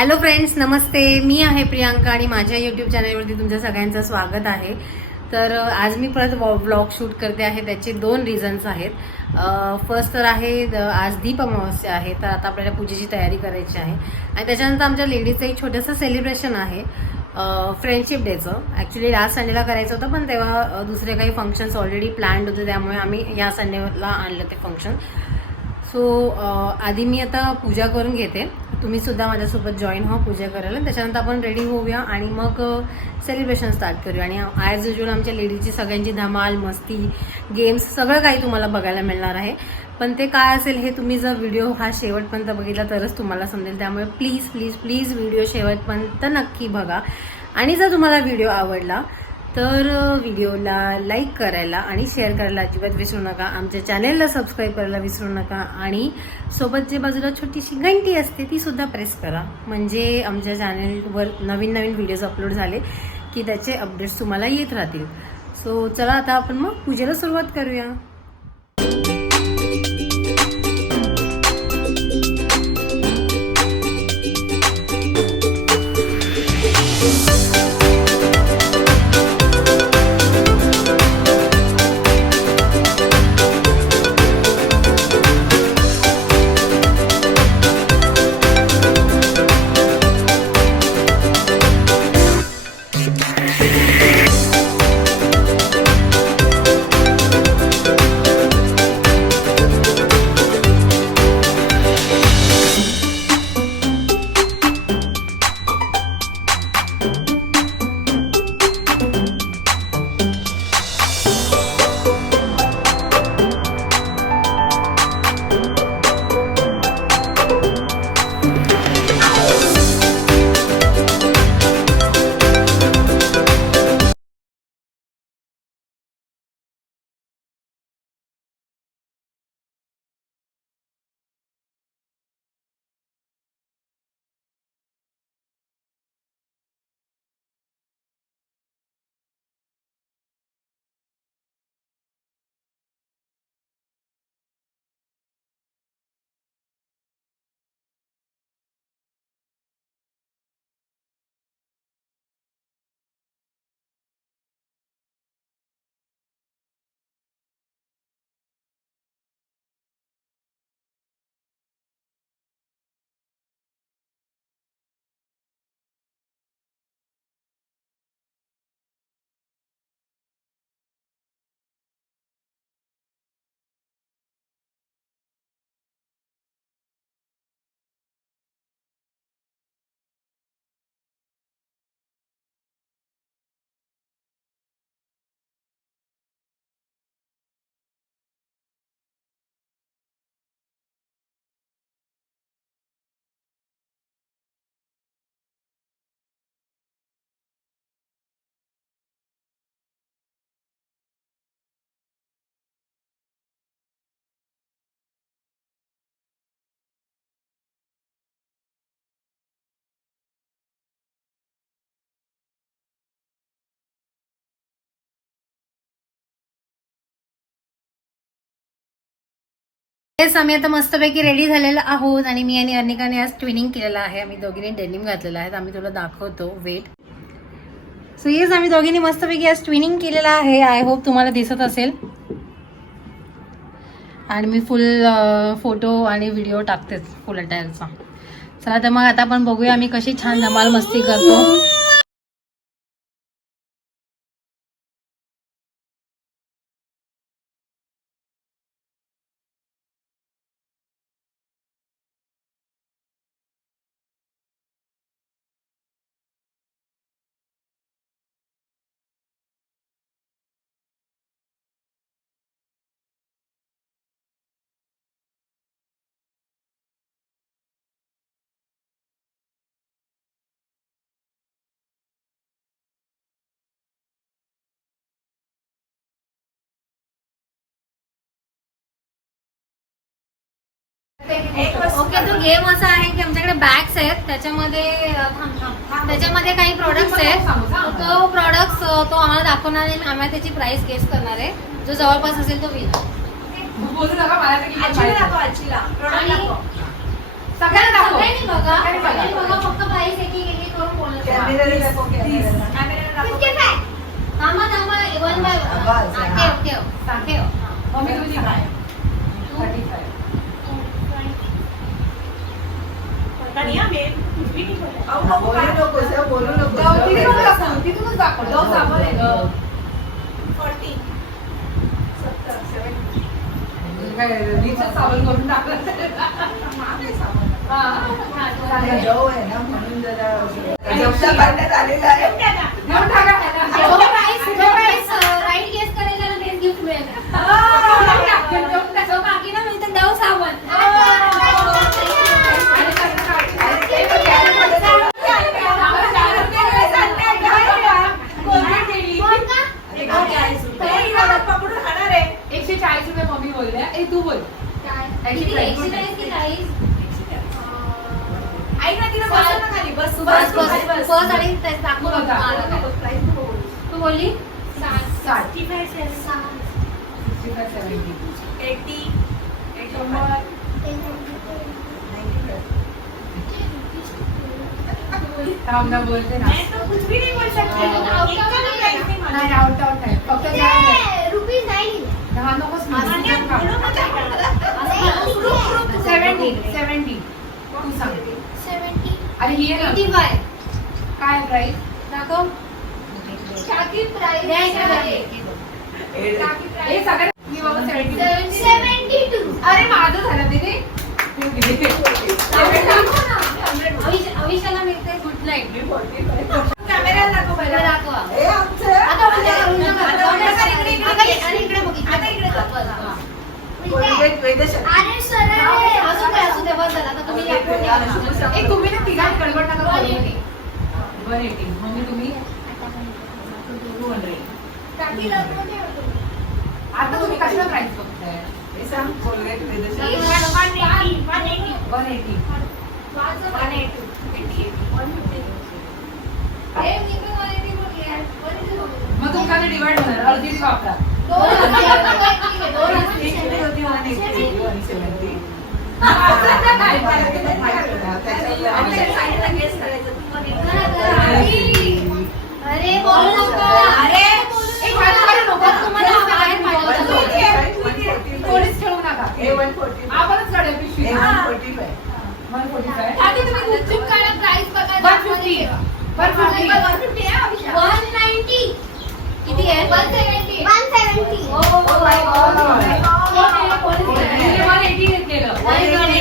Hello friends, नमस्ते. मी आहे प्रियांका आणि माझ्या यूट्यूब चॅनलवरती तुमच्या सगळ्यांचं स्वागत आहे. तर आज मी परत व्लॉग शूट करते आहे. त्याचे 2 रिझन्स आहेत. फर्स्ट तर आहे आज दीप अमावस्या आहे, तर आता आपल्याला पूजेची तयारी करायची आहे आणि त्याच्यानंतर आमच्या लेडीजचं एक छोटंसं सेलिब्रेशन आहे फ्रेंडशिप डेचं. ॲक्च्युली लास्ट संडेला करायचं होतं, पण तेव्हा दुसरे काही फंक्शन्स ऑलरेडी प्लॅन्ड होते, त्यामुळे आम्ही या संडेला आणलं ते फंक्शन. सो आधी मी आता पूजा करून घेते. तुम्ही सुद्धा माझ्यासोबत जॉईन व्हा पूजा करायला. त्याच्यानंतर आपण रेडी होऊया आणि मग सेलिब्रेशन स्टार्ट करूया. आणि ॲज युजल आमच्या लेडीजची सगळ्यांची धमाल मस्ती गेम्स सगळं काही तुम्हाला बघायला मिळणार आहे. पण ते काय असेल हे तुम्ही जर व्हिडिओ हा शेवटपर्यंत बघितला तरच तुम्हाला समजेल. त्यामुळे प्लीज प्लीज प्लीज व्हिडिओ शेवटपर्यंत नक्की बघा. आणि जर तुम्हाला व्हिडिओ आवडला तर व्हिडिओला लाईक करायला आणि शेअर करायला अजिबात विसरू नका. आमच्या चॅनेलला सबस्क्राईब करायला विसरू नका आणि सोबत जे बाजूला छोटीशी घंटी असते ती सुद्धा प्रेस करा, म्हणजे आमच्या चॅनेलवर नवीन नवीन व्हिडिओज अपलोड झाले की त्याचे अपडेट्स तुम्हाला येत राहतील. सो चला आता आपण मग पूजेला सुरुवात करूया. आम्ही आता मस्तपैकी रेडी झालेलो आहोत आणि मी आणि अर्निकाने आज ट्विनिंग केलेलं आहे. आम्ही दोघींनी डेनिम घातलेलं आहे. आम्ही तुला दाखवतो वेट. सो येस, आम्ही दोघींनी मस्तपैकी आज ट्विनिंग केलेलं आहे. आय होप तुम्हाला दिसत असेल. आणि मी फुल फोटो आणि व्हिडिओ टाकतेच फुल अटायरचा. चला तर मग आता आपण बघूया आम्ही कशी छान धमाल मस्ती करतो. ओके, तो गेम असा आहे की आमच्याकडे बॅग्स आहेत, त्याच्यामध्ये काही प्रोडक्ट्स आहेत. तो प्रोडक्ट्स तो आम्हाला दाखवणार आहे. आम्हाला त्याची प्राइस गेस करणार आहे. जो जवळपास असेल तो विनर. सगळ्यांना दाखव. सगळ्यांनी बघा. सगळ्यांनी बघा. सगळ्यांनी बघा. फक्त प्राईस एक करून बोलत राहा. कॅमेराला दाखव, कॅमेराला. कॅमेराला दाखव. 55. थांबा वन बाय बस, हा. ठेव मम्मी तुझी काय 35. बोलू नकोस, बोलू नकोस. तिथूनच दाखव, तिथूनच दाखव. जाऊ साबण आहे गं. 40. 70, 70. काय रिचार्ज साबण करून टाकलं. हा. जव आहे ना म्हणून जरा जवसा काढण्यात आलेला आहे. घेऊन टाका. जो प्राइस राईट गेस करेल त्याला तेच गिफ्ट मिळेल. जो बाकी ना मिळतं डव साबण. पकडून खाणार आहे. 140 रुपये मम्मी बोलल्या. ए तू बोल. किती? 140 की 40? आई ना तिला बसव ना खाली, बस तू बस बस. फर्स्ट आणि त्याचं दाखव बोल आता. मला काय. तू बोलली 60. 65, 70. 80, 85. थांब ना बोलते ना. मैं तो कुछ भी नहीं बोल सकती. नहीं, नाही आउट नाही. फक्त रुपीज नाही दिले. 10 नकोच बोलू नका. 70. तू सांग. 70. अरे ही आहे ना 85. काय प्राइस दाखव. शाकी प्राइस द्या इकडे. हे सगळ्यात मी बाबा 70. 72. अरे माझं झालं दीदी. अविशाला मिळते गुड नाईट. कॅमेराला दाखव पहिला पहिला. दाखवा. हे आमचं. आता उद्या करून नका. आता उद्या कर, इकडे, इकडे. आणि इकडे बघ. आता इकडे कर. हा. वेदशाळा. अरे सरळ असू दे बस झालं. आता तुम्ही या पुढे या. एक तुम्ही ना तिघात गडबड नका करू. 180. मम्मी तुम्ही 200. टाकी लवकर ठेवतो. आता तुम्ही कशाला प्राइस बघताय? हे सांग, कोलगेट वेदशाळा. 180. 180. हे मी पण 180 बोलली यार. 180 बोलली. मग तुमच्याकडे डिवाइड होणार. अर्धी वापरा. दोन एक किती होती? 180, 170. त्याच्यात गेस करायचं. अरे बोलू नका. अरे एक हात काढू नको. तुम्हाला बाहेर पाठवलं. थोडीच खेळू नका. हे 140. आपणच काढूया पिशवी. हे 145. 145. आधी तुम्ही गुपचूप काढा प्राइस बघा. 150. 150. 150 आहे अभिषेक. 190. किती आहे? 170. 170. Oh my God. 180 घेतलेलं. 180.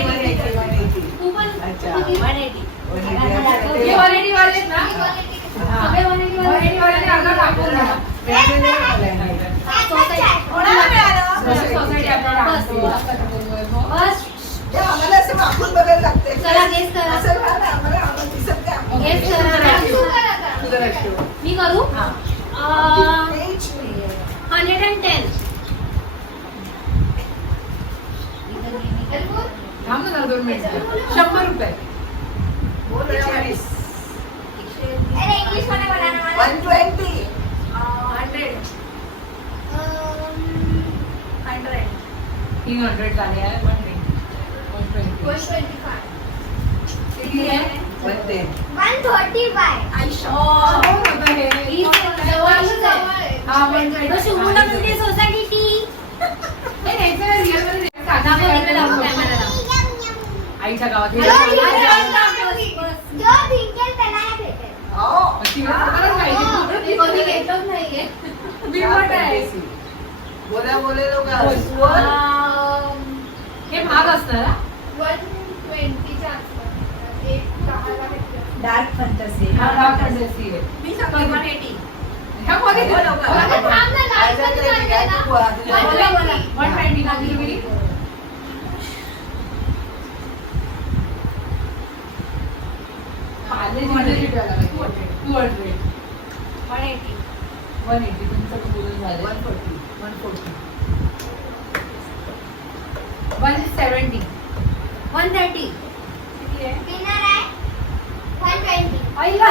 तू पण अच्छा. किती? 180. हे 180 वाले आहेत ना? सगळे 180 वाले. 180 वाले अर्धा टाकून द्या. कोणाला मिळालं? सोसायटी आपल्याला बस. आणतो. असं बोलतोय मग. बस. ते आम्हाला असं वाकून बघायला लागते. चला गेस करा. असं व्हा ना, आम्हाला दिसत नाही. गेस करा. तुझं लक्ष. मी करू हा. 110. थांब ना जरा 2 मिनिटं. 100 रुपये. 40. अरे इंग्लिश मध्ये बोला ना मला. 120. 300 झाले आहे. 120. 125. किती आहे? 110. 135. हा, 120. शुभुना ब्युटी सोसायटी. हे न्यायचं ना, real मध्ये न्यायचं. दाखव इकडे दाखव कॅमेराला. आईच्या गावात हे जो जिंकेल त्याला हे भेटेल. हो. अशी वेळ सगळंच पाहिजे. मी कधी घेतलंच नाहीये. मी मोठं आहे. बोला बोले लोक. हे महाग असतं ना? 120 च्या आसपास. एक 10 ला भेटलं. Dark fantasy. हा, डार्क फॅन्टसी आहे. मी सांगते 180. ह्यामध्ये हो, लोकं. अगं थांब ना, लाल पण सांगते ना. 120. 120 का तुम्ही? पाहिजे 200. 180 तुमचं पूर्ण झालं. 140. 140. 170. 130. Winner आहे 120. आईला.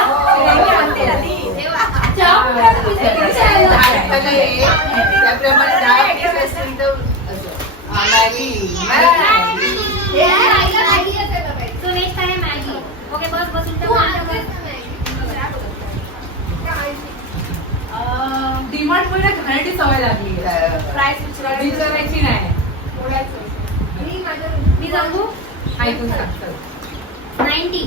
त्याप्रमाणे डार्क असेल तर असं. हे आईला नाही येते बघायचं. ना घाण्याची सवय लागली प्राइस विचारायची नाही. मी सांगू ऐकून सांगतो 90.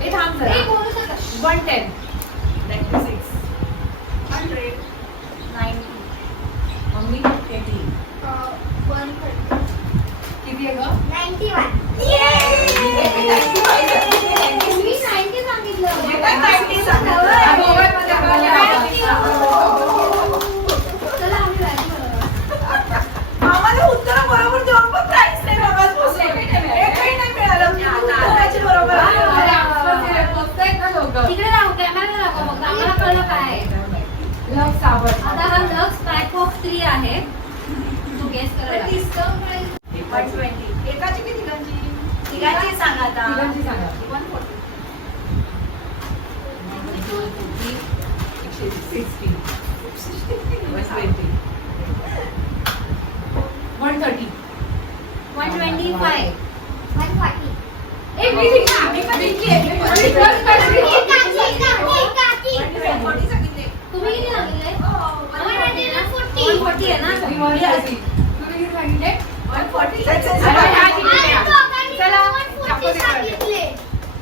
हे थांब जरा. 110 96 मम्मी 80 किती आहे ग? आम्हाला उत्तर बरोबर देऊन पण प्राइस नाही बघत. एकही नाही मिळालं. उत्तराची बरोबर आहे. तिकडे राहू कॅमेरा दाखव मग आम्हाला कळलं काय आहे. लक्स साबण. आता हा लक्स पॅक ऑफ 3 आहे. तू गेस करायला. एकाची की तिघांची? तिघांची सांगा आता. तिघांची सांगा. 60 120 130 125. एक मी जिंकला. मी पण जिंकली आहे. मी पण जिंकली. तुम्ही किती सांगितले? 140 आहे ना? मी 130. तुम्ही किती सांगितले? 140.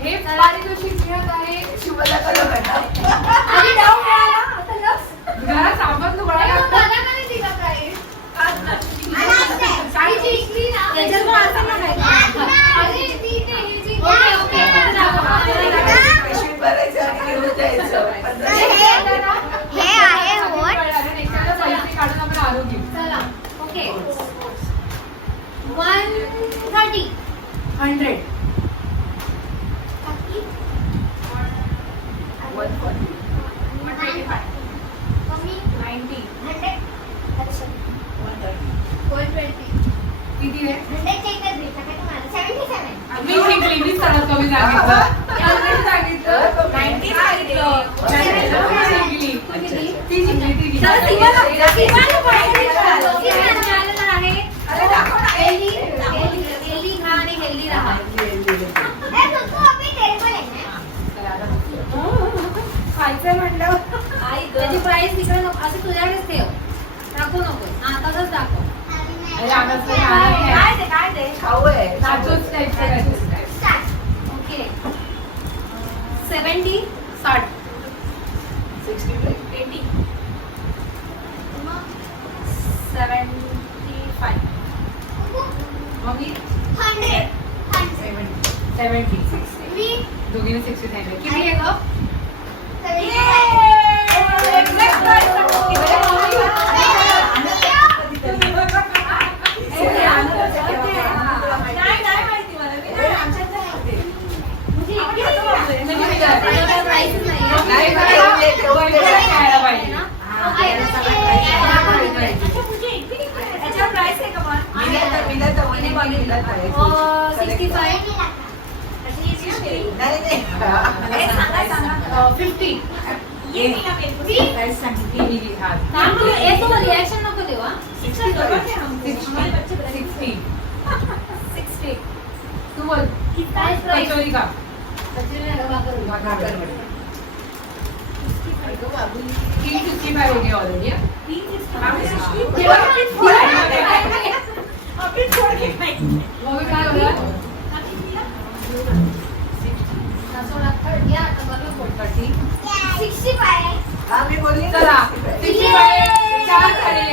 हे पारितोषिक मिळत आहे शिवला कलर भेटा. घरात साबण गोळा लागतो. त्याच्यात पण असं म्हणायचं. ओके. पिशवीत भरायचं आणि घेऊन जायचं. 15 पैसे काढून आपण आरोग्य चला ओके 130. 100 140. 125 90 किती आहे? मी जिंकली. मी सर्वात कमी सांगितलं. याने सांगितलं 90 सांगितलं. जिंकली. ती जिंकली. ती चला, जिंकली. सीमाला आहे. अरे दाखव ना. हेल्दी खा आणि हेल्दी राहा. खायचं म्हणलं. त्याची प्राइस तिकडे नको असं तुझ्याकडेच ठेव. दाखवू नको. हा तसंच दाखव. अरे आनंद नाही, आनंद नाही. काय ते? खाऊ आहे. नाचोच टाईप करायचं. ओके 70. 60 65. 80 75 मम्मी 70 दोघीने 60 सांगितलं. किती आहे ग? रिएक्शन नको देवा. 60 तू बोल. कचोरी का? तीन 65 हो गया ऑलरेडी. मम्मी काय बोला? हा मी बोलली चला 65 4 झाले.